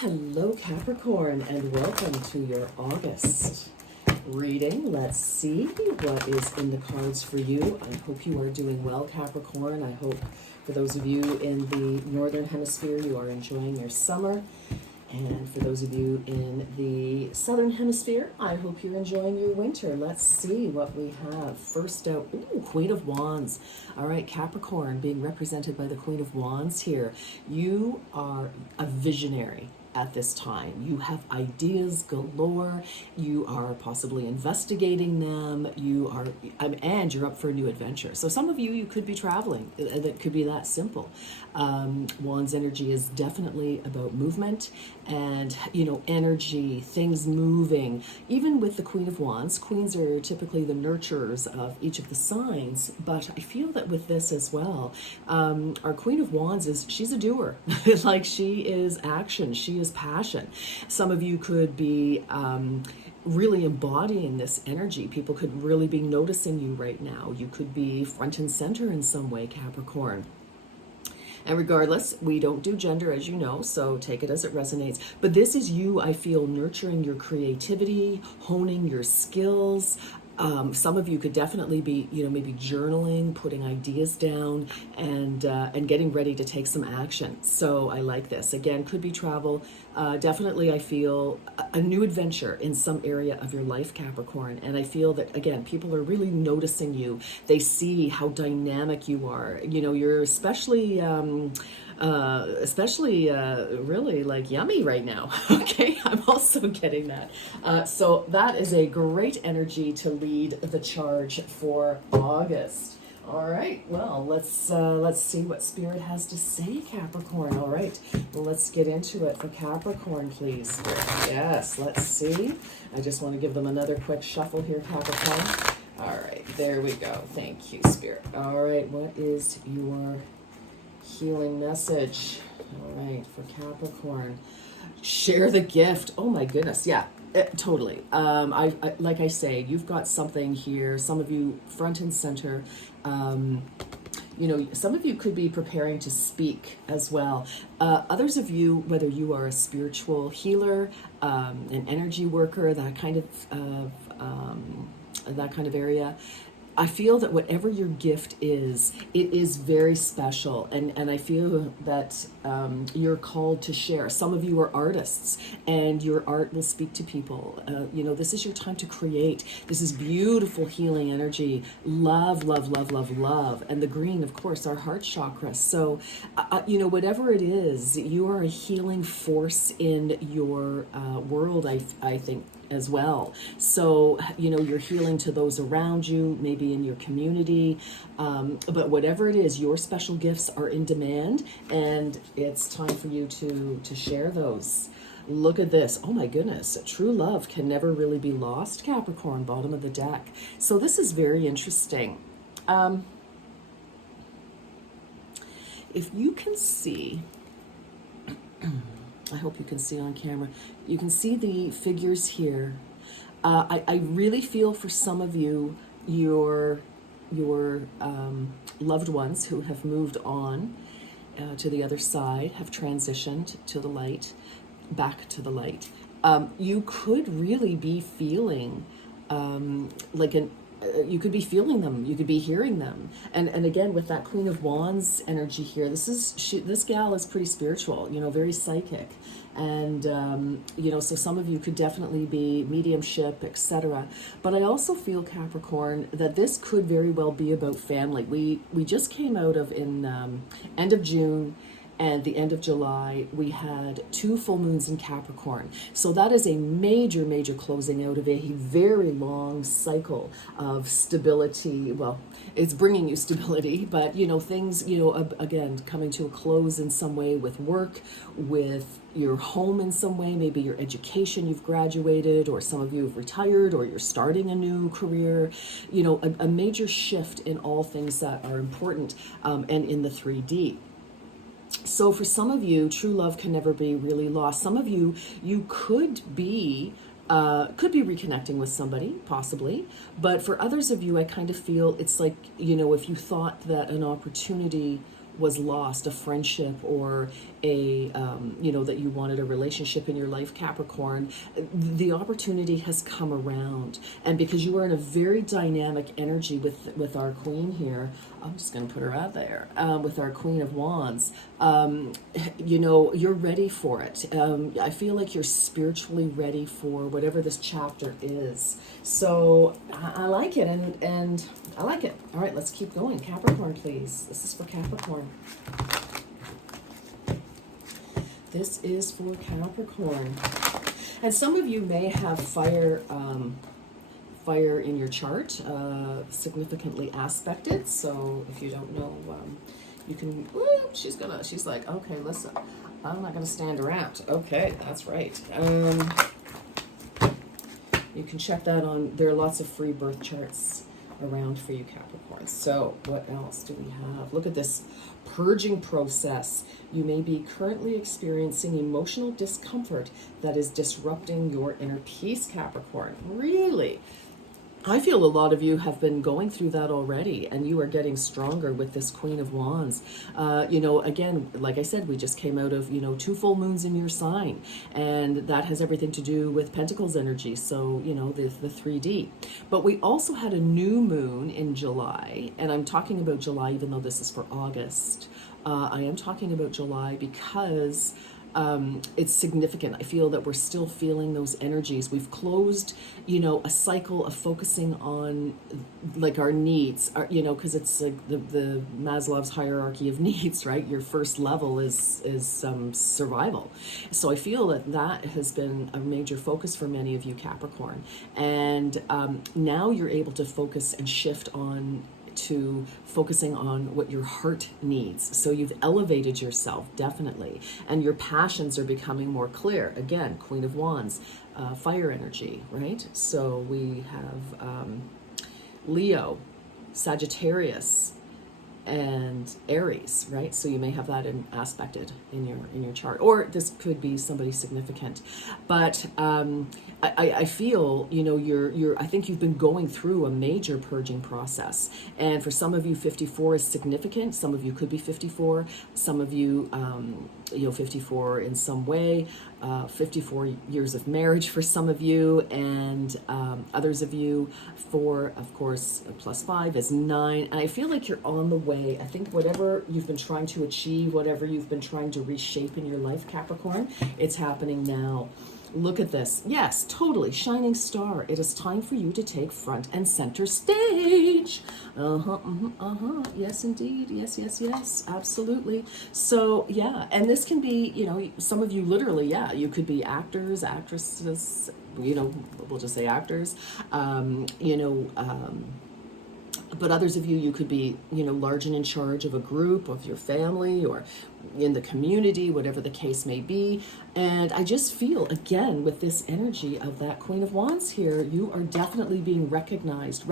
Hello, Capricorn, and welcome to your August reading. Let's see what is in the cards for you. I hope you are doing well, Capricorn. I hope for those of you in the Northern Hemisphere, you are enjoying your summer. And for those of you in the Southern Hemisphere, I hope you're enjoying your winter. Let's see what we have. First out, ooh, Queen of Wands. All right, Capricorn being represented by the Queen of Wands here. You are a visionary at this time. You have ideas galore. You are possibly investigating them. And you're up for a new adventure. So some of you could be traveling. That could be that simple. Wands energy is definitely about movement and, energy, things moving. Even with the Queen of Wands, queens are typically the nurturers of each of the signs, but I feel that with this as well, our Queen of Wands she's a doer. Like, she is action, she is passion. Some of you could be really embodying this energy. People could really be noticing you right now. You could be front and center in some way, Capricorn. And regardless, we don't do gender, as you know, so take it as it resonates. But this is you, I feel, nurturing your creativity, honing your skills. Some of you could definitely be, maybe journaling, putting ideas down, and getting ready to take some action. So I like this. Again, could be travel. Definitely, I feel a new adventure in some area of your life, Capricorn. And I feel that, again, people are really noticing you. They see how dynamic you are. You're especially really like yummy right now. Okay, I'm also getting that. So that is a great energy to lead the charge for August. All right, well, let's see what Spirit has to say, Capricorn. All right, well, let's get into it for Capricorn, please. Yes, let's see. I just want to give them another quick shuffle here, Capricorn. All right, there we go. Thank you, Spirit. All right, what is your healing message? All right, for Capricorn. Share the gift. Oh my goodness, yeah. Totally. I like I say, you've got something here. Some of you front and center. Some of you could be preparing to speak as well. Others of you, whether you are a spiritual healer, an energy worker, that kind of area, I feel that whatever your gift is, it is very special, and I feel that you're called to share. Some of you are artists, and your art will speak to people. This is your time to create. This is beautiful healing energy. Love, love, love, love, love. And the green, of course, our heart chakra. So, whatever it is, you are a healing force in your world, I think, as well. So, you're healing to those around you, maybe in your community, but whatever it is, your special gifts are in demand, and it's time for you to share those. Look at this. Oh my goodness. True love can never really be lost, Capricorn, bottom of the deck. So this is very interesting. If you can see, I hope you can see on camera, you can see the figures here. I really feel for some of you, your loved ones who have moved on to the other side, have transitioned to the light, back to the light. You could really be feeling you could be feeling them, you could be hearing them, and again, with that Queen of Wands energy here, this gal is pretty spiritual, very psychic, and so some of you could definitely be mediumship, etc. But I also feel, Capricorn, that this could very well be about family. We just came out of, in end of June and the end of July, we had 2 full moons in Capricorn. So that is a major, major closing out of a very long cycle of stability. Well, it's bringing you stability, but, things, again, coming to a close in some way with work, with your home in some way, maybe your education, you've graduated, or some of you have retired, or you're starting a new career, a major shift in all things that are important, and in the 3D. So for some of you, true love can never be really lost. Some of you, you could be reconnecting with somebody, possibly. But for others of you, I kind of feel it's like, if you thought that an opportunity was lost, a friendship or a, you know, that you wanted a relationship in your life, Capricorn, the opportunity has come around. And because you are in a very dynamic energy with our queen here, I'm just going to put her out there, with our Queen of Wands, you know, you're ready for it. I feel like you're spiritually ready for whatever this chapter is. So I like it, and I like it. All right, let's keep going. Capricorn, please. This is for Capricorn. This is for Capricorn. And some of you may have fire in your chart, significantly aspected. So if you don't know, you can, she's like, okay, listen, I'm not gonna stand around. Okay, that's right. You can check that on, there are lots of free birth charts around for you, Capricorn. So what else do we have? Look at this purging process. You may be currently experiencing emotional discomfort that is disrupting your inner peace, Capricorn. Really? I feel a lot of you have been going through that already, and you are getting stronger with this Queen of Wands. You know, again, like I said, we just came out of, you know, 2 full moons in your sign, and that has everything to do with Pentacles energy, so, you know, the 3D. But we also had a new moon in July, and I'm talking about July even though this is for August. I am talking about July because it's significant. I feel that we're still feeling those energies. We've closed, you know, a cycle of focusing on like our needs, you know, because it's like the Maslow's hierarchy of needs, right? Your first level is survival. So I feel that that has been a major focus for many of you, Capricorn. And now you're able to focus and shift on to focusing on what your heart needs. So you've elevated yourself, definitely, and your passions are becoming more clear. Again, Queen of Wands, fire energy, right? So we have Leo, Sagittarius, and Aries, right? So you may have that aspected in your chart, or this could be somebody significant. But I feel, you know, I think you've been going through a major purging process, and for some of you, 54 is significant. Some of you could be 54. Some of you, you know, 54 in some way. 54 years of marriage for some of you, and others of you, for, of course, +5 is 9. And I feel like you're on the way. I think whatever you've been trying to achieve, whatever you've been trying to reshape in your life, Capricorn, it's happening now. Look at this. Yes, totally. Shining star. It is time for you to take front and center stage. Yes, indeed. Yes, yes, yes. Absolutely. So, yeah. And this can be, you know, some of you literally, yeah, you could be actors, actresses, you know, we'll just say actors, you know, but others of you, you could be, you know, large and in charge of a group, of your family, or in the community, whatever the case may be. And I just feel, again, with this energy of that Queen of Wands here, you are definitely being recognized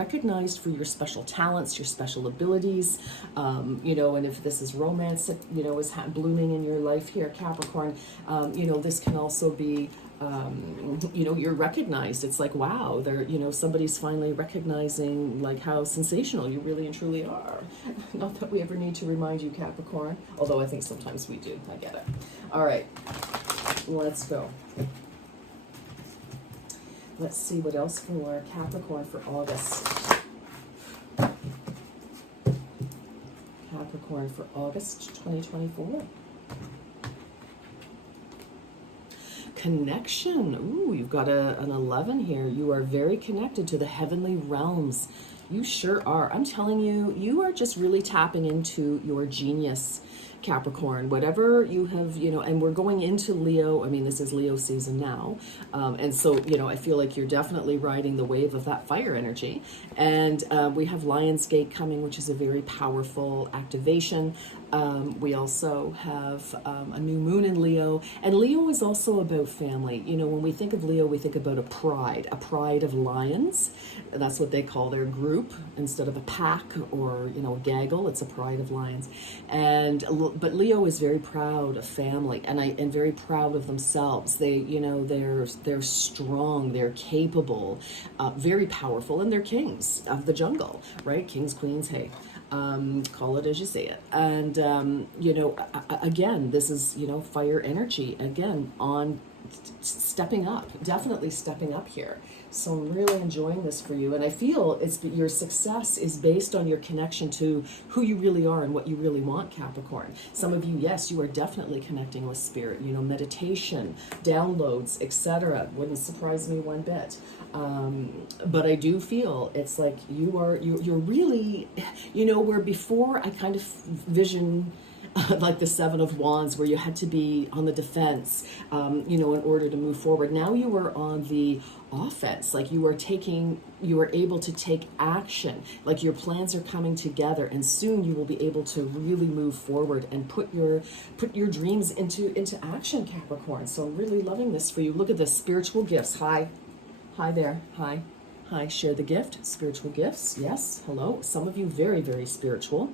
for your special talents, your special abilities, you know, and if this is romance that, you know, is blooming in your life here, Capricorn, you know, this can also be, you know, you're recognized. It's like, wow, you know, somebody's finally recognizing like how sensational you really and truly are. Not that we ever need to remind you, Capricorn, although I think sometimes we do. I get it. All right, let's go. Let's see what else for Capricorn for August. Capricorn for August 2024. Connection. Ooh, you've got an 11 here. You are very connected to the heavenly realms. You sure are. I'm telling you, you are just really tapping into your genius, Capricorn. Whatever you have, you know, and we're going into Leo. I mean, this is Leo season now. And so, you know, I feel like you're definitely riding the wave of that fire energy. And we have Lionsgate coming, which is a very powerful activation. We also have a new moon in Leo, and Leo is also about family. You know, when we think of Leo, we think about a pride of lions. That's what they call their group instead of a pack or, you know, a gaggle. It's a pride of lions. But Leo is very proud of family and very proud of themselves. They, you know, they're strong, they're capable, very powerful, and they're kings of the jungle, right? Kings, queens, hey. Call it as you see it. And, you know, again, this is, you know, fire energy, again, on stepping up, definitely stepping up here. So I'm really enjoying this for you. And I feel your success is based on your connection to who you really are and what you really want, Capricorn. Some of you, yes, you are definitely connecting with spirit, you know, meditation, downloads, etc. Wouldn't surprise me one bit. But I do feel it's like you're really, you know, where before I kind of vision like the Seven of Wands, where you had to be on the defense, you know, in order to move forward. Now you are on the offense, like you are able to take action, like your plans are coming together, and soon you will be able to really move forward and put your dreams into action, Capricorn. So I'm really loving this for you. Look at this, spiritual gifts. Hi there. Hi. Share the gift. Spiritual gifts. Yes. Hello. Some of you very, very spiritual.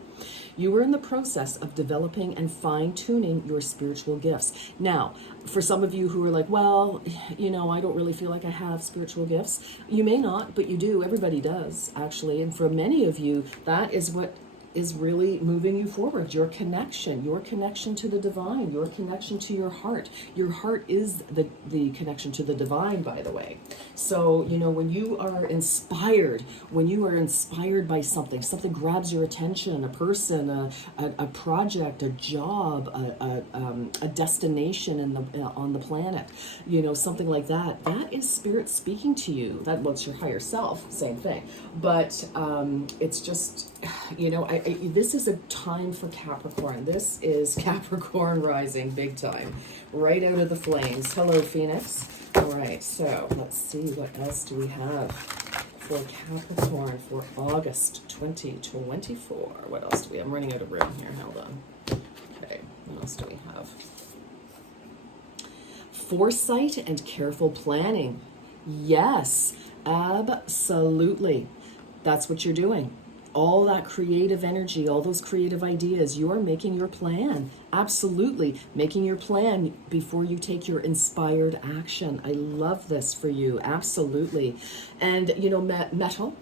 You were in the process of developing and fine-tuning your spiritual gifts. Now, for some of you who are like, well, you know, I don't really feel like I have spiritual gifts. You may not, but you do. Everybody does, actually. And for many of you, that is what is really moving you forward. Your connection to the divine, your connection to your heart. Your heart is the connection to the divine, by the way. So, you know, when you are inspired by something grabs your attention, a person, a project, a job, a destination on the planet, you know, something like that, that is spirit speaking to you. It's your higher self, same thing. But it's just, you know, this is a time for Capricorn. This is Capricorn rising big time, right out of the flames. Hello, Phoenix. All right, so let's see, what else do we have for Capricorn for August 2024? What else do we have? I'm running out of room here. Hold on. Okay, what else do we have? Foresight and careful planning. Yes, absolutely. That's what you're doing. All that creative energy, all those creative ideas, you are making your plan. Absolutely. Making your plan before you take your inspired action. I love this for you. Absolutely. And, you know, metal,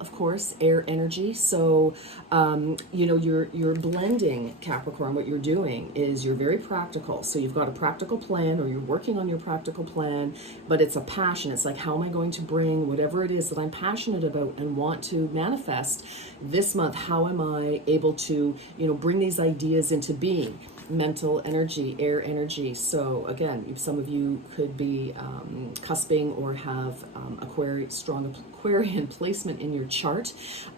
of course, air energy. So, you know, you're blending, Capricorn. What you're doing is you're very practical. So you've got a practical plan, or you're working on your practical plan, but it's a passion. It's like, how am I going to bring whatever it is that I'm passionate about and want to manifest this month? How am I able to, you know, bring these ideas into being? Mental energy, air energy. So again, some of you could be cusping or have strong Aquarian placement in your chart.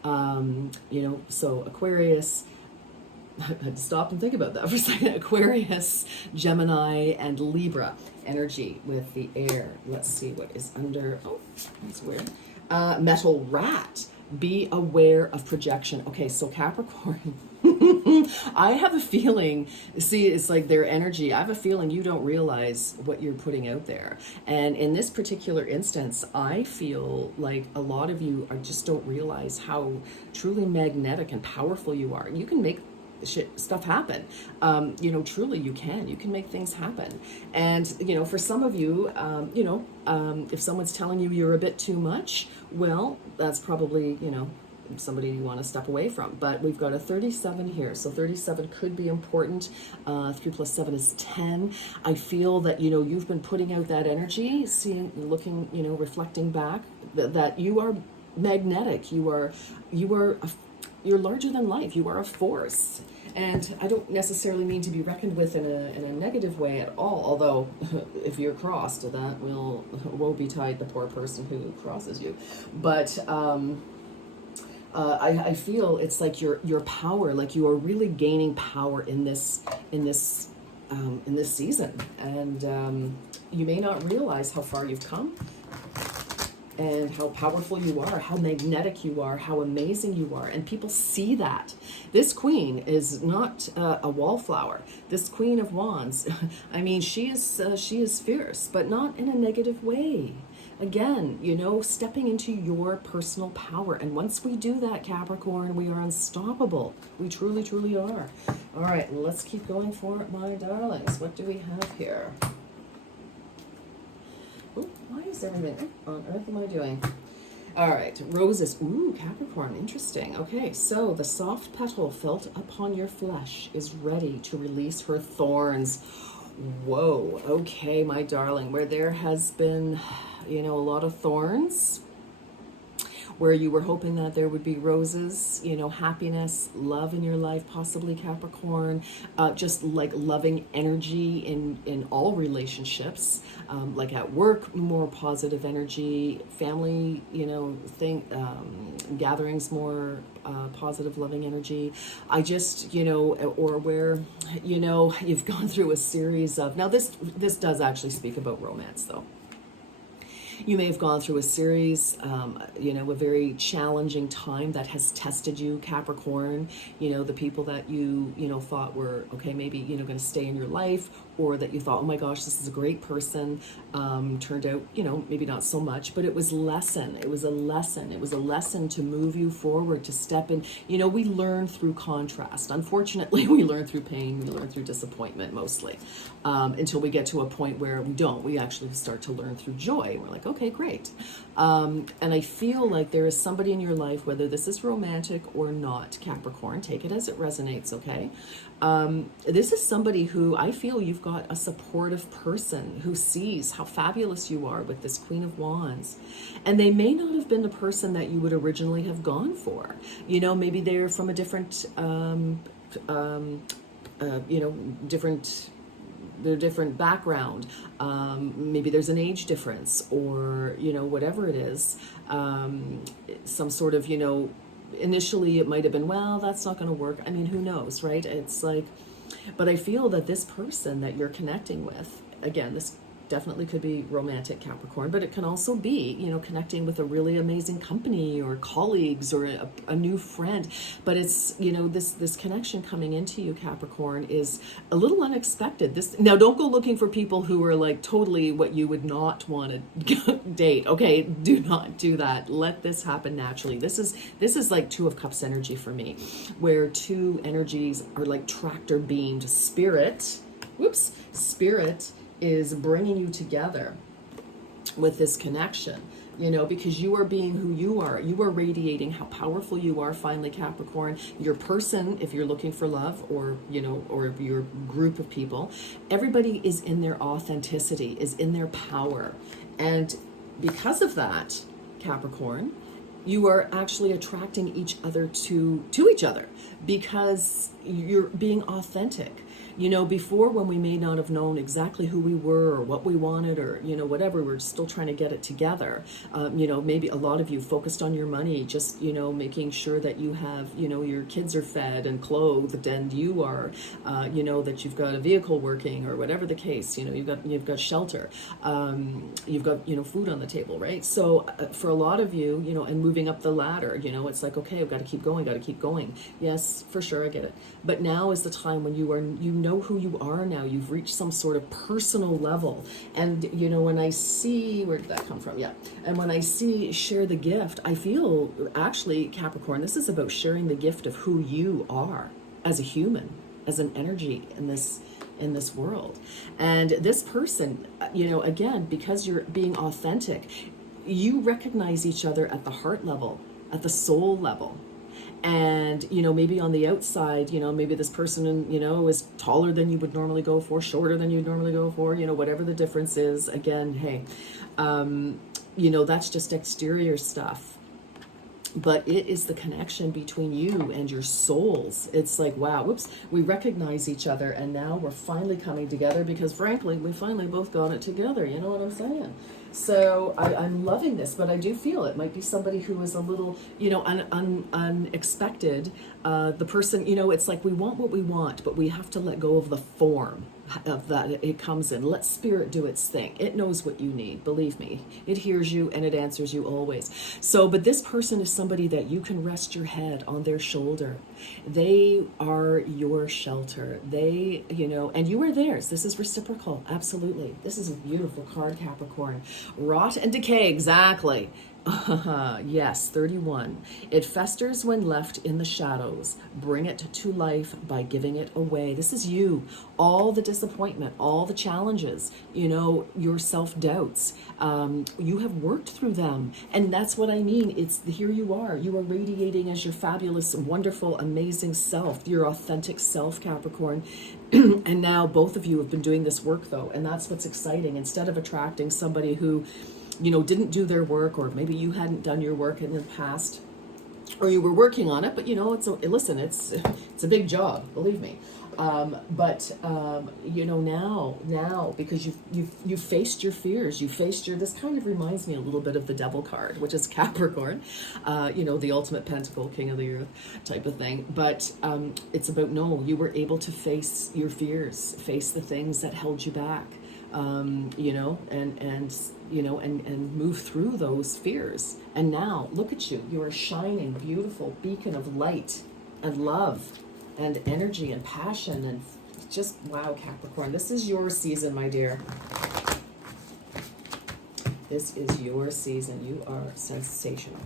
You know, so Aquarius, I had to stop and think about that for a second. Aquarius, Gemini, and Libra energy with the air. Let's see what is under. Oh, that's weird. Metal rat. Be aware of projection. Okay, so Capricorn, I have a feeling, see, it's like their energy. I have a feeling you don't realize what you're putting out there. And in this particular instance, I feel like a lot of you just don't realize how truly magnetic and powerful you are. You can make stuff happen. You know, truly you can make things happen. And, you know, for some of you, you know, if someone's telling you you're a bit too much, well, that's probably, you know, somebody you want to step away from. But we've got a 37 here, so 37 could be important. 3 + 7 is 10. I feel that, you know, you've been putting out that energy, looking, you know, reflecting back, that you are magnetic. You're larger than life. You are a force. And I don't necessarily mean to be reckoned with in a negative way at all, although if you're crossed, that will woe betide the poor person who crosses you. But I feel it's like your power, like you are really gaining power in this season, and you may not realize how far you've come, and how powerful you are, how magnetic you are, how amazing you are, and people see that. This queen is not a wallflower. This Queen of Wands, I mean, she is fierce, but not in a negative way. Again, you know, stepping into your personal power. And once we do that, Capricorn, we are unstoppable. We truly, truly are. All right, let's keep going for it, my darlings. What do we have here? Ooh, why is everything, what on earth am I doing? All right, roses. Ooh, Capricorn, interesting. Okay, so the soft petal felt upon your flesh is ready to release her thorns. Whoa, okay, my darling, where there has been, a lot of thorns, where you were hoping that there would be roses, happiness, love in your life, possibly Capricorn, just like loving energy in all relationships, like at work, more positive energy, family, gatherings, more positive, loving energy. I just, or where, you've gone through a series of, now this does actually speak about romance though. You may have gone through a series, a very challenging time that has tested you, Capricorn. The people that you, thought were, okay, maybe, going to stay in your life, or that you thought, oh my gosh, this is a great person, turned out, maybe not so much, but it was lesson. It was a lesson. It was a lesson to move you forward, to step in. We learn through contrast. Unfortunately, we learn through pain, we learn through disappointment mostly, until we get to a point where we don't. We actually start to learn through joy. We're like, okay, great. And I feel like there is somebody in your life, whether this is romantic or not, Capricorn, take it as it resonates, okay? This is somebody who I feel you've got a supportive person who sees how fabulous you are with this Queen of Wands. And they may not have been the person that you would originally have gone for. Maybe they're from a different, different background. Maybe there's an age difference, or, whatever it is. Some sort of, initially it might have been, well, that's not going to work. I mean, who knows, right? It's like, but I feel that this person that you're connecting with, again, this definitely could be romantic, Capricorn, but it can also be, connecting with a really amazing company or colleagues or a new friend. But it's, this connection coming into you, Capricorn, is a little unexpected. Now, don't go looking for people who are like totally what you would not want to date. Okay, do not do that. Let this happen naturally. This is like Two of Cups energy for me, where two energies are like tractor beamed. Spirit is bringing you together with this connection, because you are being who you are. You are radiating how powerful you are, finally, Capricorn. Your person, if you're looking for love, or, or your group of people, everybody is in their authenticity, is in their power. And because of that, Capricorn, you are actually attracting each other to each other, because you're being authentic. Before, when we may not have known exactly who we were or what we wanted, or, whatever, we're still trying to get it together. Maybe a lot of you focused on your money, just, making sure that you have, your kids are fed and clothed, and you are, that you've got a vehicle working, or whatever the case, you've got shelter, you've got, food on the table, right? So for a lot of you, and moving up the ladder, it's like, okay, I've got to keep going. Yes, for sure, I get it. But now is the time when you know who you are now. You've reached some sort of personal level. And, when I see, where did that come from? Yeah. And when I see share the gift, I feel actually, Capricorn, this is about sharing the gift of who you are as a human, as an energy in this world. And this person, again, because you're being authentic, you recognize each other at the heart level, at the soul level. And, maybe on the outside, maybe this person, is taller than you would normally go for, shorter than you'd normally go for, whatever the difference is. Again, hey, that's just exterior stuff. But it is the connection between you and your souls. It's like, wow, we recognize each other, and now we're finally coming together, because frankly, we finally both got it together. You know what I'm saying? So I'm loving this, but I do feel it might be somebody who is a little, unexpected. The person, it's like we want what we want, but we have to let go of the form of that it comes in. Let spirit do its thing. It knows what you need. Believe me, it hears you and it answers you always. So, but this person is somebody that you can rest your head on their shoulder. They are your shelter. They, and you are theirs. This is reciprocal. Absolutely. This is a beautiful card, Capricorn. Rot and decay. Exactly. Yes, 31. It festers when left in the shadows. Bring it to life by giving it away. This is you. All the disappointment, all the challenges, your self-doubts. You have worked through them. And that's what I mean. It's here you are. You are radiating as your fabulous, wonderful, amazing self, your authentic self, Capricorn. And now both of you have been doing this work, though. And that's what's exciting. Instead of attracting somebody who didn't do their work, or maybe you hadn't done your work in the past, or you were working on it, but it's a big job, believe me. Now because you've faced your fears, this kind of reminds me a little bit of the Devil card, which is Capricorn, the ultimate pentacle, king of the earth type of thing. But it's about, no, you were able to face your fears, face the things that held you back. And move through those fears. And now, look at you. You're a shining, beautiful beacon of light and love and energy and passion. And just, wow, Capricorn. This is your season, my dear. This is your season. You are sensational.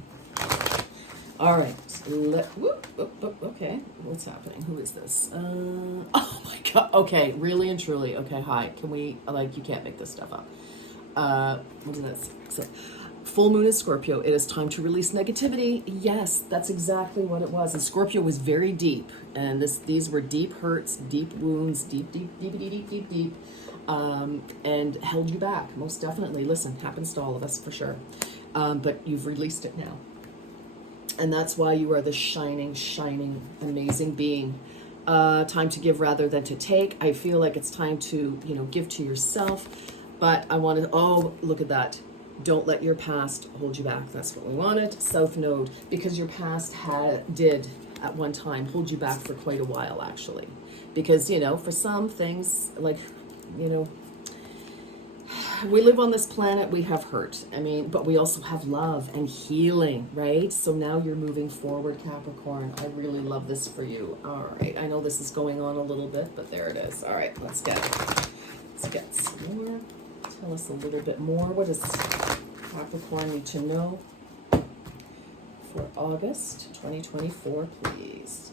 All right. Okay. What's happening? Who is this? Oh my God. Okay. Really and truly. Okay. Hi. Can we, you can't make this stuff up. What did that say? Full moon is Scorpio. It is time to release negativity. Yes, that's exactly what it was. And Scorpio was very deep. And these were deep hurts, deep wounds, deep, and held you back. Most definitely. Listen, happens to all of us for sure. But you've released it now. And that's why you are the shining, shining, amazing being. Time to give rather than to take. I feel like it's time to, give to yourself. But I want to, look at that. Don't let your past hold you back. That's what we wanted. South Node. Because your past did, at one time, hold you back for quite a while, actually. Because, for some things, we live on this planet, we have hurt. But we also have love and healing, right? So now you're moving forward, Capricorn. I really love this for you. All right. I know this is going on a little bit, but there it is. All right. Let's get some more. Tell us a little bit more. What does Capricorn need to know for August 2024, please?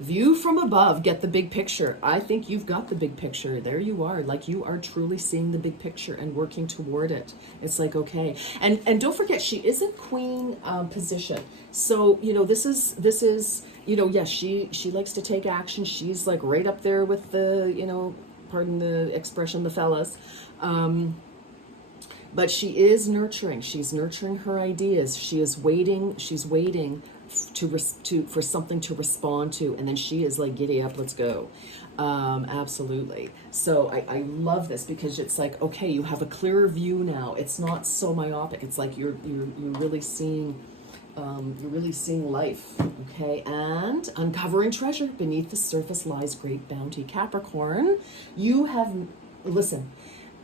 View from above, get the big picture. I think you've got the big picture. There you are. You are truly seeing the big picture and working toward it. It's okay. And don't forget, she is in queen position. So, this is, yes, she likes to take action. She's right up there with the, pardon the expression, the fellas. But she is nurturing. She's nurturing her ideas. She is waiting. She's waiting for something to respond to, and then she is giddy up, let's go. Absolutely. So I love this because it's okay, you have a clearer view now. It's not so myopic. It's you're really seeing life. Okay, and uncovering treasure beneath the surface lies great bounty. Capricorn, you have, listen,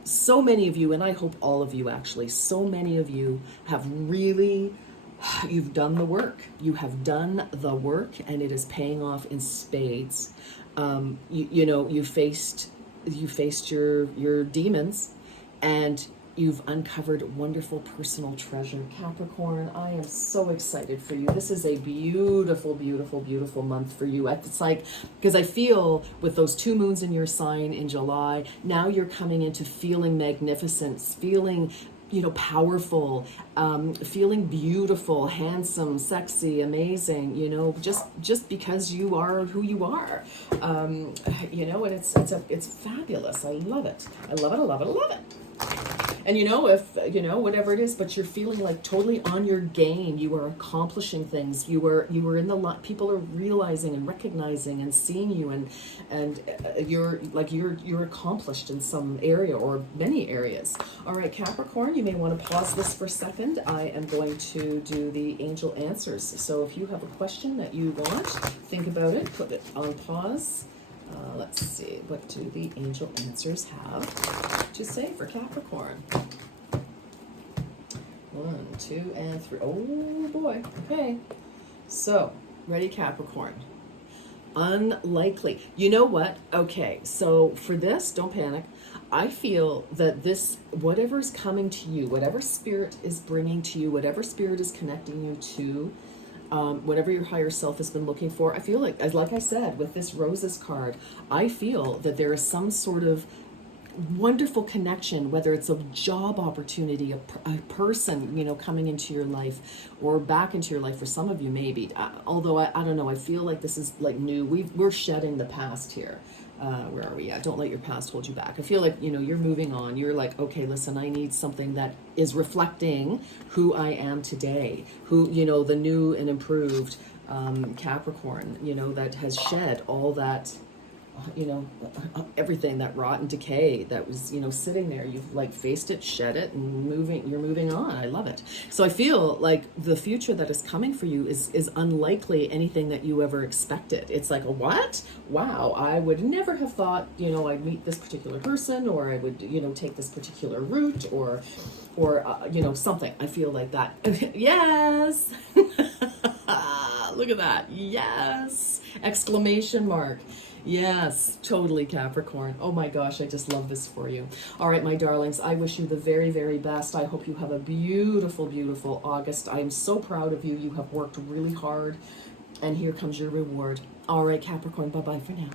so many of you, and I hope all of you actually, so many of you have really, you've done the work. You have done the work, and it is paying off in spades. You faced your demons, and you've uncovered wonderful personal treasure. Capricorn, I am so excited for you. This is a beautiful, beautiful, beautiful month for you. It's because I feel with those 2 moons in your sign in July, now you're coming into feeling magnificence, feeling powerful, feeling beautiful, handsome, sexy, amazing, just because you are who you are, and it's fabulous. I love it. I love it. I love it. I love it. And if, whatever it is, but you're feeling totally on your game, you are accomplishing things, you were in the lot, people are realizing and recognizing and seeing you, and you're accomplished in some area or many areas. All right, Capricorn, you may want to pause this for a second. I am going to do the angel answers. So if you have a question that you want, think about it, put it on pause. Let's see, what do the angel answers have to say for Capricorn? 1, 2, and 3. Oh boy. Okay. So, ready, Capricorn. Unlikely. You know what? Okay, so for this, don't panic. I feel that this, whatever is coming to you, whatever spirit is bringing to you, whatever spirit is connecting you to, whatever your higher self has been looking for, I feel like I said, with this roses card, I feel that there is some sort of wonderful connection, whether it's a job opportunity, a person, coming into your life or back into your life for some of you, maybe. Although I don't know, I feel like this is like new. We're shedding the past here. Where are we at? Don't let your past hold you back. I feel like, you're moving on. You're like, okay, listen, I need something that is reflecting who I am today, who, the new and improved Capricorn, that has shed all that, everything, that rot and decay that was, sitting there. You've like faced it, shed it, and you're moving on. I love it. So I feel like the future that is coming for you is unlikely anything that you ever expected. It's like, a what? Wow, I would never have thought, I'd meet this particular person, or I would, take this particular route, or something. I feel like that. Yes. Look at that. Yes. Exclamation mark. Yes, totally, Capricorn. Oh my gosh, I just love this for you. All right, my darlings, I wish you the very, very best. I hope you have a beautiful, beautiful August. I am so proud of you. You have worked really hard, and here comes your reward. All right, Capricorn, bye-bye for now.